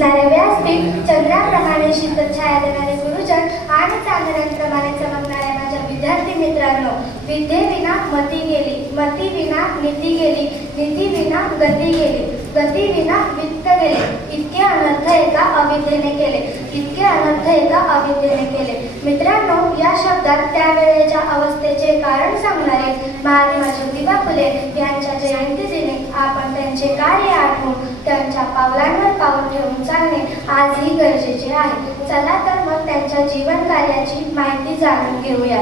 दिसणारे व्यासपीठ, चंद्राप्रमाणे शीतल छाया देणारे गुरुजन आणि चांदण्यांप्रमाणे चमकणाऱ्या माझ्या विद्यार्थी मित्रांनो, विद्येविना मती गेली, मती विना नीती गेली, नीती विना गती गेली, गती विना वित्त गेले. इतके अनर्थ एका अविद्येने केले, इतके अनर्थ एका अविद्येने केले. मित्रांनो, या शब्दात त्यावेळेच्या अवस्थेचे कारण सांगणारे महात्मा ज्योतिबा फुले यांच्या जयंती दिनी आपण त्यांचे कार्य आठवून त्यांच्या पावलांवर पाऊल ठेवून चालणे आजही गरजेचे आहे. चला तर मग त्यांच्या जीवन कार्याची माहिती जाणून घेऊया.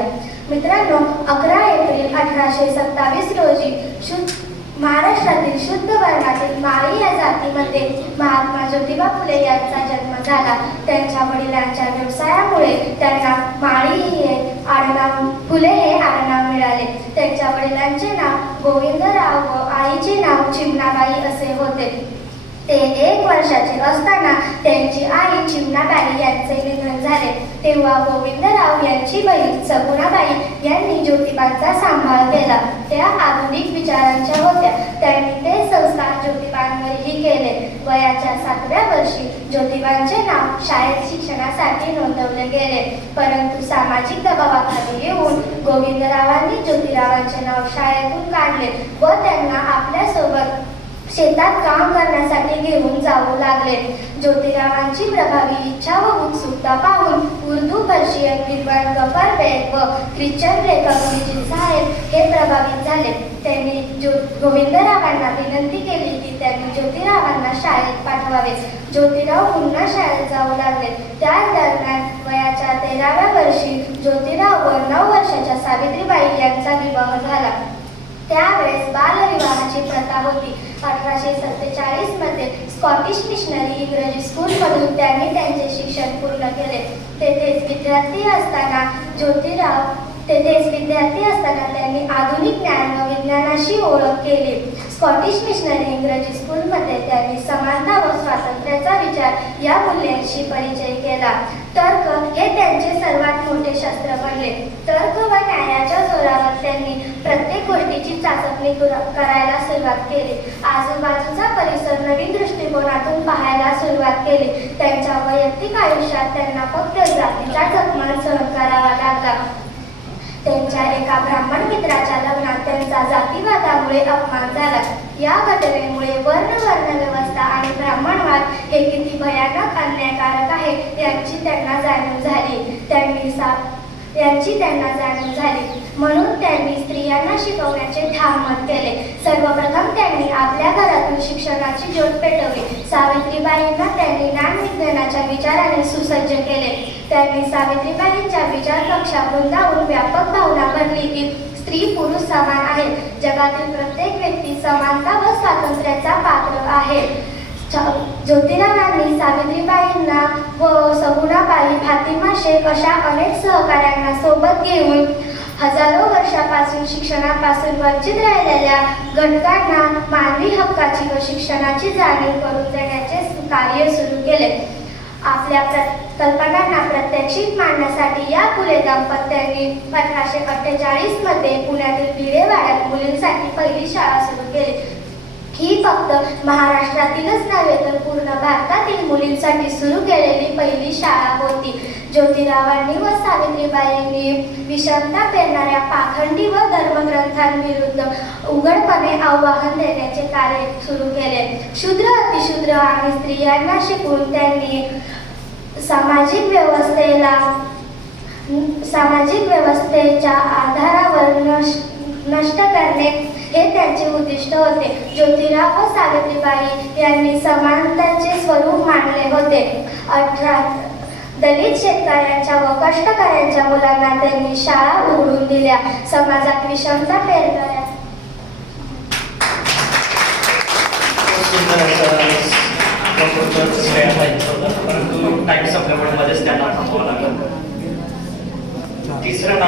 मित्रांनो, 11 एप्रिल 1827 रोजी महाराष्ट्रातील शुद्ध वर्णातील माळी या जातीमध्ये महात्मा ज्योतिबा फुले यांचा जन्म झाला. त्यांच्या वडिलांच्या व्यवसायामुळे त्यांना माळी हे आडनाव, फुले हे आडनाव मिळाले. त्यांच्या वडिलांचे नाव गोविंदराव व आईचे नाव चिमणाबाई असे होते. ते 1 वर्षाचे असताना त्यांची आई चिमणाबाई यांचे निधन झाले. तेव्हा गोविंदराव यांची बहीण सगुणाबाई यांनी ज्योतिबांचा सांभाळ केला. त्या आधुनिक विचारांच्या होत्या. त्यांनी ते संस्कार ज्योतिबांवरही केले. वयाच्या 7व्या वर्षी ज्योतिबांचे नाव शाळेत शिक्षणासाठी नोंदवले गेले. परंतु सामाजिक दबावाखाली येऊन गोविंदरावांनी ज्योतिरावांचे नाव शाळेतून काढले व त्यांना आपल्यासोबत शेतात काम करण्यासाठी घेऊन जाऊ लागले. ज्योतिरावांची प्रभावी इच्छा व उत्सुकता पाहून उर्दू, पर्शियन विद्वान गफर बेग व ख्रिश्चन लेखक मिजिल साहेब हे प्रभावित झाले. त्यांनी गोविंदरावांना विनंती केली की त्यांनी ज्योतिरावांना शाळेत पाठवावे. ज्योतिराव पुन्हा शाळेत जाऊ लागले. त्याच दरम्यान वयाच्या 13व्या वर्षी ज्योतिराव व 9 वर्षाच्या सावित्रीबाई यांचा विवाह झाला. त्यावेळेस बालविवाहाची प्रथा होती. 1847 मध्ये स्कॉटिश मिशनरी इंग्रजी स्कूलमधून त्यांनी त्यांचे शिक्षण पूर्ण केले. तेथेच विद्यार्थी असताना त्यांनी आधुनिक ज्ञान व विज्ञानाशी ओळख केली. स्कॉटिश मिशनरी इंग्रजी स्कूलमध्ये त्यांनी समानता व स्वातंत्र्याचा विचार या मूल्यांशी परिचय केला. तर्क हे त्यांचे सर्वात मोठे शस्त्र बनले. तर्क व न्यायाच्या जोरावर त्यांनी प्रत्येक गोष्टीची चाचपणी करायला सुरुवात केली. आजूबाजूचा परिसर नवीन दृष्टिकोनातून पाहायला सुरुवात केली. त्यांच्या वैयक्तिक आयुष्यात त्यांना फक्त जातीचा अपमान सहन करावा लागला. त्यांच्या एका ब्राह्मण मित्राच्या लग्नात त्यांचा जातीवादामुळे अपमान झाला. या घटनेमुळे वर्ण व्यवस्था आणि ब्राह्मणवाद हे किती भयानक अन्यायकारक आहे याची त्यांना जाणीव झाली. म्हणून त्यांनी स्त्रियांना शिकवण्याचे ठाम मत केले. सर्वप्रथम त्यांनी आपल्या घरातून शिक्षणाची ज्योत पेटवली. सावित्रीबाईंना त्यांनी ज्ञानविज्ञानाच्या विचाराने सुसज्ज केले. त्यांनी सावित्रीबाईंच्या विचार कक्षा वृंदावून व्यापक भावना भरली की स्त्री पुरुष समान आहेत. जगातील प्रत्येक व्यक्ती समानता व स्वातंत्र्याचा पात्र आहे. ज्योतिरावांनी सावित्रीबाईंना व सगुणाबाई, फातिमा शेख अशा अनेक सहकाऱ्यांना सोबत घेऊन हजारो वर्षापासून शिक्षणापासून वंचित राहिलेल्या घटकांना मानवी हक्काची व शिक्षणाची जाणीव करून देण्याचे कार्य सुरू केले. आपल्या कल्पनांना प्रत्यक्षित मांडण्यासाठी या फुले दाम्पत्यांनी 1848 मध्ये पुण्यातील भिडेवाड्यात मुलींसाठी पहिली शाळा सुरू केली. ही फक्त महाराष्ट्रातीलच नव्हे तर पूर्ण भारतातील मुलींसाठी सुरू केलेली पहिली शाळा होती. ज्योतिरावांनी व सावित्रीबाईंनी विषमता पेरणाऱ्या पाखंडी व धर्मग्रंथांविरुद्ध उघडपणे आव्हान देण्याचे कार्य सुरू केले. शूद्र, अतिशूद्र आणि स्त्रियांना शिकवून त्यांनी सामाजिक व्यवस्थेच्या आधारावर नष्ट करणे हे त्यांचे उद्दिष्ट होते. ज्योतिराव व सावित्रीबाई यांनी समानतेचे स्वरूप मांडले होते. दलित शेतकऱ्यांच्या व कष्टकऱ्यांच्या मुलांना त्यांनी शाळा उघडून दिल्या. समाजात विषमता पेरणाऱ्या परंतु टाइम संपल्यामुळे मध्येच त्यांना थांबवावं लागलं. तिसरं नाव